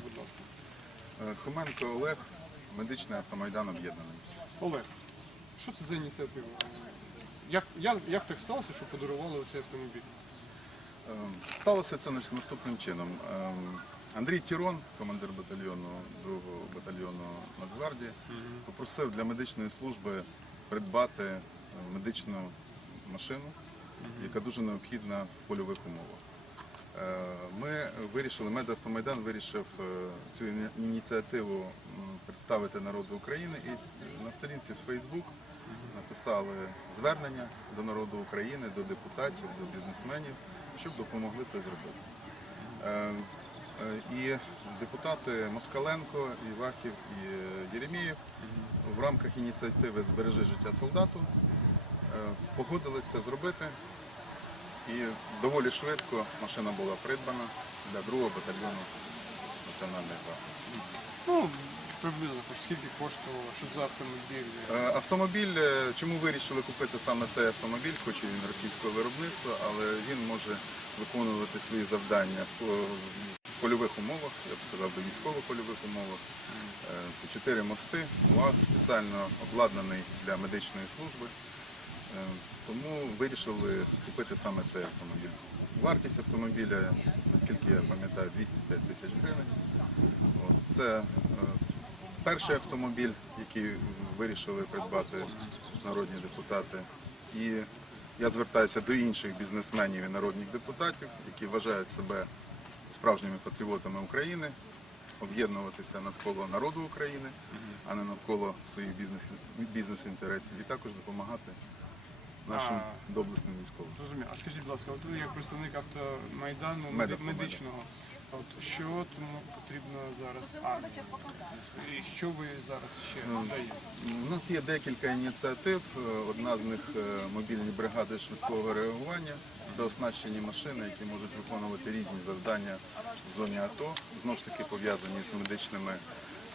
Будь ласка. Е, Хоменко Олег, медичний автомайдан об'єднаний. Олег, що це за ініціатива? Як, як, як так сталося, що подарували оцей автомобіль? Е, Сталося це наступним чином. Е, Андрій Тірон, командир батальйону 2-го батальйону Нацгвардії, попросив для медичної служби придбати медичну машину, яка дуже необхідна в польових умовах. Е, Ми вирішили, медавтомайдан вирішив е, цю ініціативу представити народу України і на сторінці в Фейсбук написали звернення до народу України, до депутатів, до бізнесменів, щоб допомогли це зробити. Е, І депутати Москаленко, Івахів і Єремєєв в рамках ініціативи Збережи життя солдату погодились це зробити. І доволі швидко машина була придбана для другого батальйону Національної гвардії. Ну, приблизно, скільки коштувало, що за автомобіль? Е, Автомобіль, е, чому вирішили купити саме цей автомобіль, хоч і він російського виробництва, але він може виконувати свої завдання в по- в польових умовах, я б сказав, до військово-польових умовах. Е, Це чотири мости, УАЗ спеціально обладнаний для медичної служби. Е, Тому вирішили купити саме цей автомобіль. Вартість автомобіля, наскільки я пам'ятаю, 205 тисяч гривень. Це е, перший автомобіль, який вирішили придбати народні депутати. І я звертаюся до інших бізнесменів і народних депутатів, які вважають себе справжніми патріотами України, об'єднуватися навколо народу України, а не навколо своїх бізнес, бізнес-інтересів, і також допомагати нашим А. доблесним військовим. Зрозуміло. А скажіть, будь ласка, от ви як представник автомайдану меди- Медавтомайдану. медичного, от що тому потрібно зараз армії? І що ви зараз ще Ну, даєте? У нас є декілька ініціатив. Е, Одна з них е, мобільні бригади швидкого реагування. Це оснащені машини, які можуть виконувати різні завдання в зоні АТО, знову ж таки пов'язані з медичними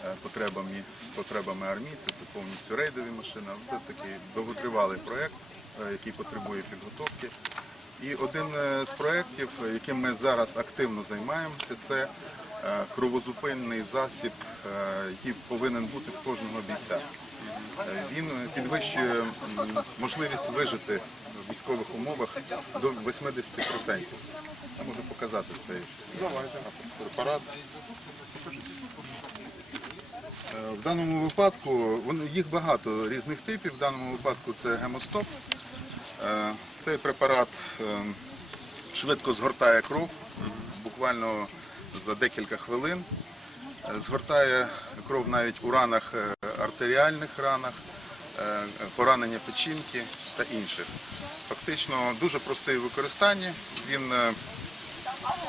е, потребами, потребами армійців. Це повністю рейдові машини. Але Це такий довготривалий проєкт, який потребує підготовки. І один е, з проєктів, е, яким ми зараз активно займаємося, це е, кровозупинний засіб, е, який повинен бути в кожного бійця. Е, Він підвищує можливість вижити в військових умовах до 80%. Я можу показати цей препарат. Е, В даному випадку їх багато різних типів. В даному випадку це гемостоп. Е, Цей препарат е, швидко згортає кров, буквально за декілька хвилин. Е, Згортає кров навіть у ранах, артеріальних ранах, поранення печінки та інших. Фактично дуже простий в використанні. Він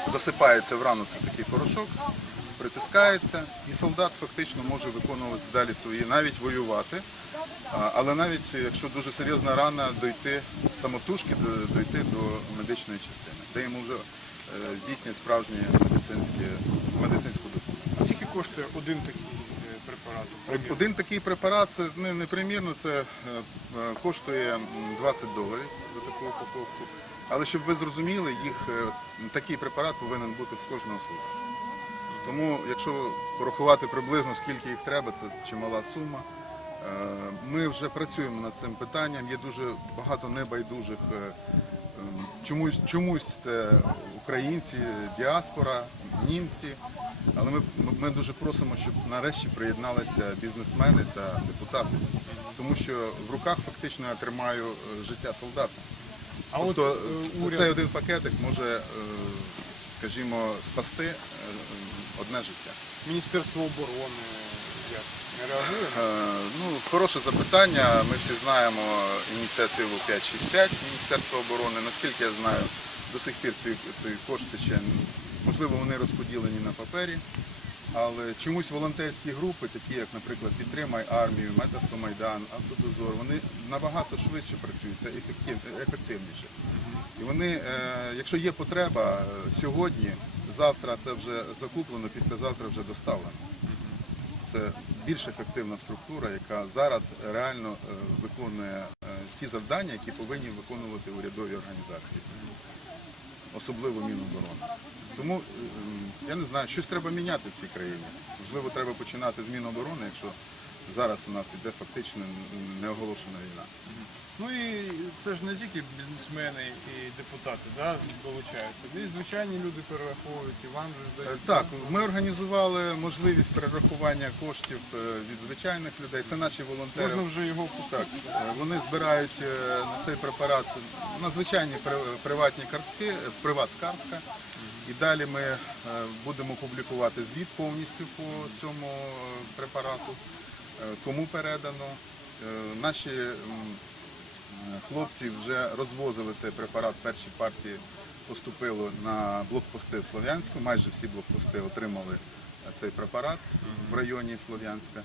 засипається в рану, це такий порошок, притискається, і солдат фактично може виконувати далі свої, навіть воювати. Але навіть якщо дуже серйозна рана, дойти з самотужки, дойти до медичної частини, де йому вже е, здійснять справжнє медицинську допомогу. Скільки коштує один такий е, препарат? примірно? Один такий препарат, це не, непримірно, це е, коштує 20 доларів за таку упаковку. Але щоб ви зрозуміли, їх такий препарат повинен бути в кожного солдата. Тому, якщо порахувати приблизно скільки їх треба, це чимала сума. Е, Ми вже працюємо над цим питанням. Є дуже багато небайдужих. е, ем, Чомусь, чомусь це українці, діаспора, німці. Але ми, ми дуже просимо, щоб нарешті приєдналися бізнесмени та депутати. Тому що в руках фактично я тримаю е, життя солдата. А Тобто ц- уряд цей один пакетик може, скажімо, спасти одне життя. Міністерство оборони як Е, Ну, хороше запитання. Ми всі знаємо ініціативу 565 Міністерства оборони. Наскільки я знаю, до сих пір ці, ці кошти ще можливо вони розподілені на папері. Але чомусь волонтерські групи, такі як, наприклад, Підтримай армію, Медавтомайдан, Автодозор, вони набагато швидше працюють та ефективніше. І вони, е, якщо є потреба сьогодні, завтра це вже закуплено, післязавтра вже доставлено. Це більш ефективна структура, яка зараз реально е, виконує е, ті завдання, які повинні виконувати урядові організації. особливо Міноборони. Тому ем, я не знаю, щось треба міняти в цій країні. Можливо, треба починати з Міноборони, якщо зараз у нас іде фактично неоголошена війна. Ну і це ж не тільки бізнесмени і депутати да, долучаються. І звичайні люди перераховують, і вам же ж Е. Так, ми організували можливість перерахування коштів е, від звичайних людей. Це наші волонтери. Можна вже його Так, е, вони збирають на цей препарат на звичайні приватні картки, приват-картка. І далі ми будемо публікувати звіт повністю по цьому препарату, кому передано. Е, Наші е, хлопці вже розвозили цей препарат. Перші партії поступило на блокпости в Слов'янську. Майже всі блокпости отримали е, цей препарат в районі Слов'янська.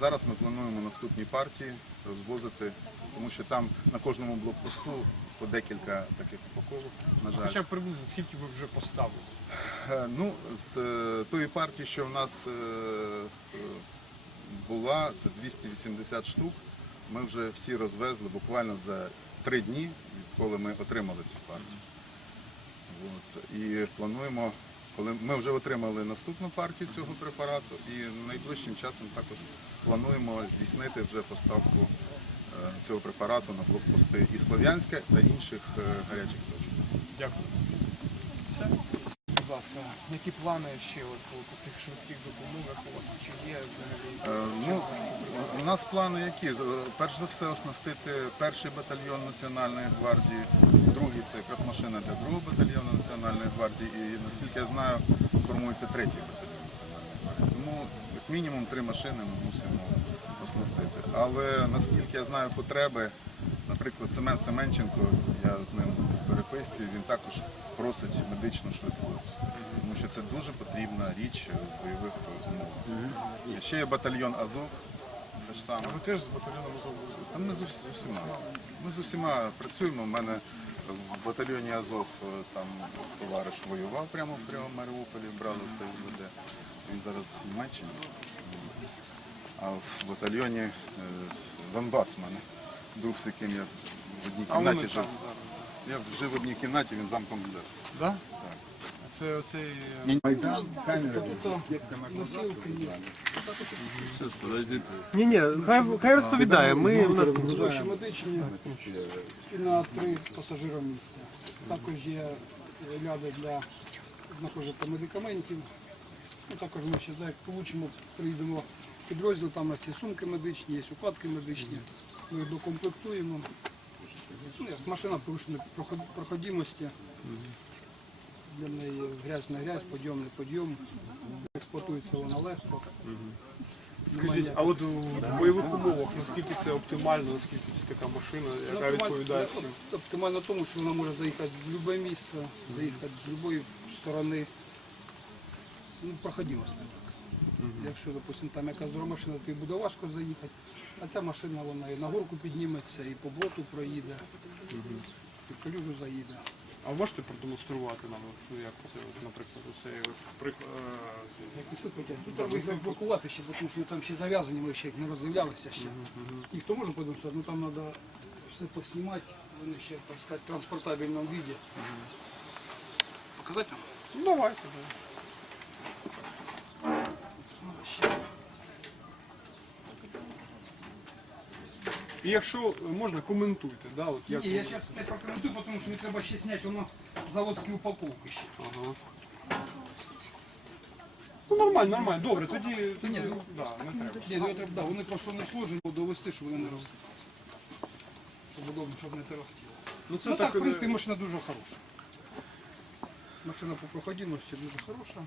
Зараз ми плануємо наступні партії розвозити, тому що там на кожному блокпосту по декілька таких упаковок, на жаль. Хоча б приблизно скільки ви вже поставили. Е, Ну, з е, тої партії, що в нас е, е, була, це 280 штук. Ми вже всі розвезли буквально за три дні, відколи ми отримали цю партію. От. І плануємо, коли ми вже отримали наступну партію цього препарату, і найближчим часом також плануємо здійснити вже поставку е, цього препарату на блокпости і Слов'янська та інших е, гарячих точок. Дякую. Будь ласка, які плани ще от по, по цих швидких допомогах у вас чи є взагалі? Е, Ну, у нас плани які? Перш за все оснастити перший батальйон Національної гвардії, другий це якраз машина для другого батальйону Національної гвардії, і наскільки я знаю, формується третій батальйон Національної гвардії. Тому як мінімум три машини ми мусимо оснастити. Але наскільки я знаю потреби, наприклад, Семен Семенченко, я з ним в переписці, він також просить медичну швидку. Тому що це дуже потрібна річ в бойових умовах. І Ще є батальйон Азов. Те ж саме. А ви теж з батальйоном Азову? Та ми з усіма. Ми з усіма працюємо. У мене в батальйоні Азов е, там товариш воював прямо в Кривому Маріуполі, брали це УВД. Він зараз в Німеччині. А в батальйоні е, Донбас в мене. Друг, з яким я в одній А кімнаті там жив. зараз. Я жив в одній кімнаті, він замкомандир. Да? Це оцей... е, Майдан, камера, Ні, ні, хай, хай розповідає. Ми у нас Гроші медичні і на три пасажира місця. Також є ляди для знаходження медикаментів. Ну, також ми ще як получимо, приїдемо в підрозділ, там у нас є сумки медичні, є укладки медичні. Ми докомплектуємо. Ну, як машина порушеної проход- проходимості. Для неї грязь на грязь, подйом не подйом. Експлуатується вона легко. Скажіть, а от в бойових умовах наскільки це оптимально, наскільки це така машина, яка відповідає оптимально- всім? Оптимально в тому, що вона може заїхати в будь-яке місце, заїхати з будь-якої сторони. Ну, проходимость не так. Якщо, допустимо, там якась друга машина, то і буде важко заїхати. А ця машина вона і на горку підніметься, і по блоту проїде, і в калюжу заїде. А можете продемонструвати нам, от, ну, як це, от, наприклад, оцей от приклад. Як висипати, тут треба їх заблокувати ще, бо тому що там ще зав'язані, ми ще їх не роздивлялися ще. Їх то можна продемонструвати, ну там треба все поснімати, вони ще, так сказати, в транспортабельному віді. Показати нам? Ну давайте. да. Ну, ще. І якщо е, можна, коментуйте, да, от як Ні, я зараз не прокоментую, тому що мені треба ще зняти воно заводські упаковки ще. Ага. Ну нормально, нормально, добре, тоді, тоді ні, ну, да, не треба. Ні, ну, треба, да, вони просто не сложені, бо довести, щоб вони не розсипалися. Щоб удобно, щоб не тарахтіло. Ну це Ну так, в е, принципі, машина дуже хороша. Машина по проходимості дуже хороша.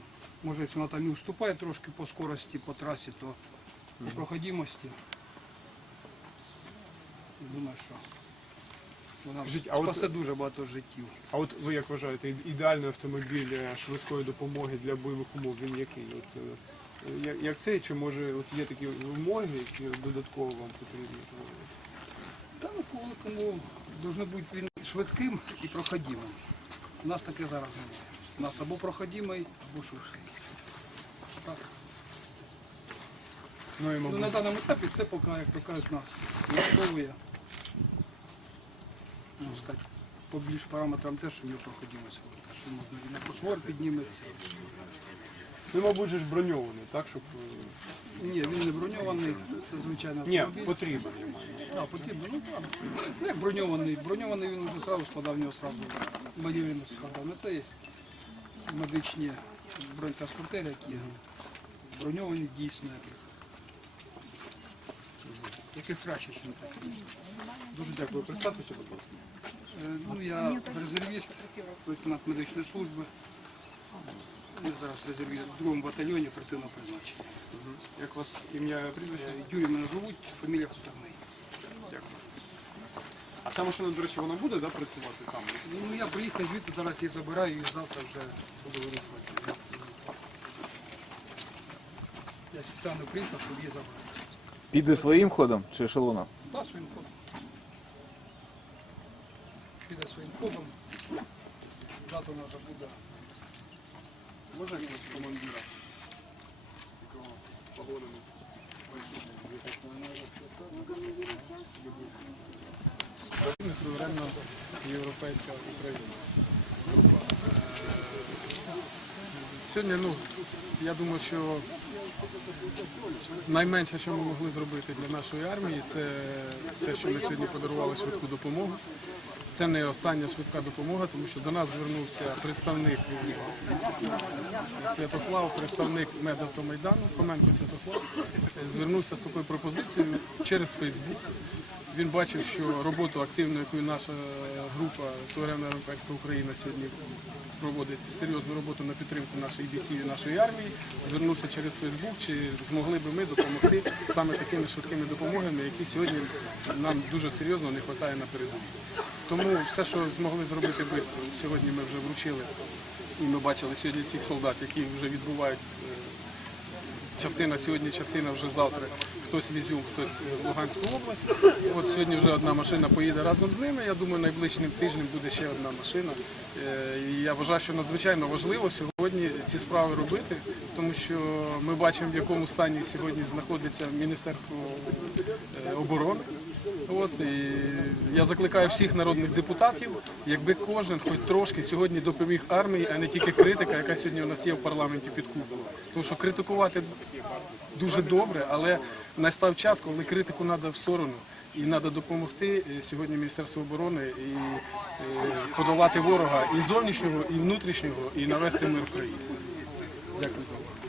Може, якщо вона там і уступає трошки по скорості, по трасі, то по проходимості. Думаю, що вона Скажіть, а от- спасе дуже багато життів. А от ви як вважаєте, ід- ідеальний автомобіль е, швидкої допомоги для бойових умов, він який? От, е, як, як цей, чи може от є такі вимоги, які додатково вам потрібні? Та ну, по великому должно бути він швидким і проходимим. У нас таке зараз немає. У нас або проходимий, або швидкий. Так. Ну і Ну, мабуть, на даному етапі це поки, як то кажуть, нас влаштовує. Ну, сказати, по більш параметрам теж, що в нього проходимость велика, що можна і на фосфор підніметься. Ну, мабуть, же ж броньований, так, щоб... е, Ні, він не броньований, це, це звичайно Ні, автомобіль. потрібен. я маю. А, потрібно, ну так. Ну, як броньований. Броньований він вже сразу складав, в нього сразу маніврено складав. Ну це є медичні бронетранспортери, які броньовані дійсно яких. Яких краще, ніж це. Дуже дякую. Представтеся, будь ласка. Е, Ну, я резервіст, лейтенант медичної служби. Я зараз резервіст в другому батальйоні оперативного призначення. Як вас ім'я прізвище? Е, Юрій мене звуть, фамілія Хуторний. Дякую. А ця машина, до речі, вона буде да, працювати там? Ну я приїхав звідти, зараз її забираю і завтра вже буду вирішувати. Я спеціально приїхав, щоб її забрати. Піде своїм ходом чи ешелоном? Та своїм ходом. Піде своїм ходом. Завтра вона вже буде. Може якогось командира? Такого погоденого. суверенна європейська Україна. Сьогодні, ну, я думаю, що найменше, що ми могли зробити для нашої армії, це те, що ми сьогодні подарували швидку допомогу. Це не остання швидка допомога, тому що до нас звернувся представник Святослав, представник медавтомайдану, Хоменко Святослав, звернувся з такою пропозицією через Фейсбук. Він бачив, що роботу активну, яку наша група Суверенна Європейська Україна сьогодні проводить серйозну роботу на підтримку наших бійців і нашої армії, звернувся через Фейсбук, чи змогли би ми допомогти саме такими швидкими допомогами, які сьогодні нам дуже серйозно не вистачає на передовій. Тому все, що змогли зробити швидко, сьогодні ми вже вручили, і ми бачили сьогодні цих солдат, які вже відбувають е, частина сьогодні, частина вже завтра. Хтось в Ізюм, хтось в Луганську область. От сьогодні вже одна машина поїде разом з ними. Я думаю, найближчим тижнем буде ще одна машина. Е, І я вважаю, що надзвичайно важливо сьогодні ці справи робити, тому що ми бачимо, в якому стані сьогодні знаходиться Міністерство е, оборони. От і я закликаю всіх народних депутатів, якби кожен хоч трошки сьогодні допоміг армії, а не тільки критика, яка сьогодні у нас є в парламенті під куполом. Тому що критикувати дуже добре, але настав час, коли критику треба в сторону. І треба допомогти е, сьогодні Міністерству оборони і е, подолати ворога і зовнішнього, і внутрішнього, і навести мир в країні. Дякую за увагу.